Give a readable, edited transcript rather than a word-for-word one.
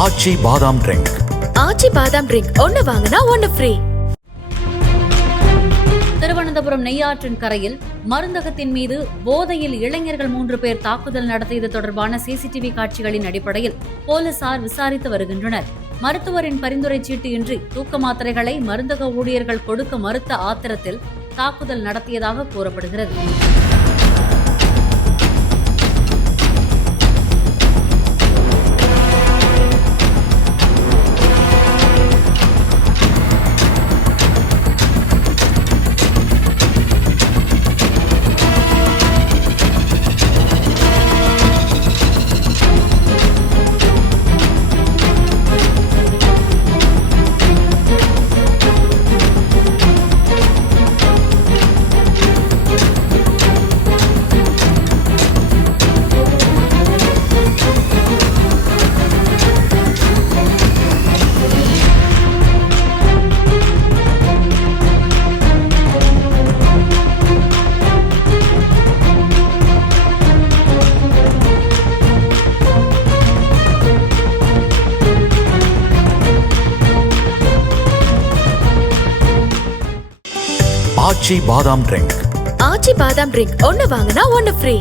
ஆச்சி பாதாம் ட்ரிங்க். ஆச்சி பாதாம் ட்ரிங்க் ஒன்னு வாங்கினா ஒன்னு ஃப்ரீ. திருவனந்தபுரம் நெய்யாற்றின் கரையில் மருந்தகத்தின் மீது போதையில் இளைஞர்கள் 3 பேர் தாக்குதல் நடத்தியது தொடர்பான சிசிடிவி காட்சிகளின் அடிப்படையில் போலீசார் விசாரித்து வருகின்றனர். மருத்துவரின் பரிந்துரை சீட்டு இன்றி தூக்க மாத்திரைகளை மருந்தக ஊழியர்கள் கொடுக்க மறுத்த ஆத்திரத்தில் தாக்குதல் நடத்தியதாக கூறப்படுகிறது. ஆச்சி பாதாம் ட்ரிங்க். ஆச்சி பாதாம் ட்ரிங்க் ஒன்னு வாங்கினா ஒன்னு ஃப்ரீ.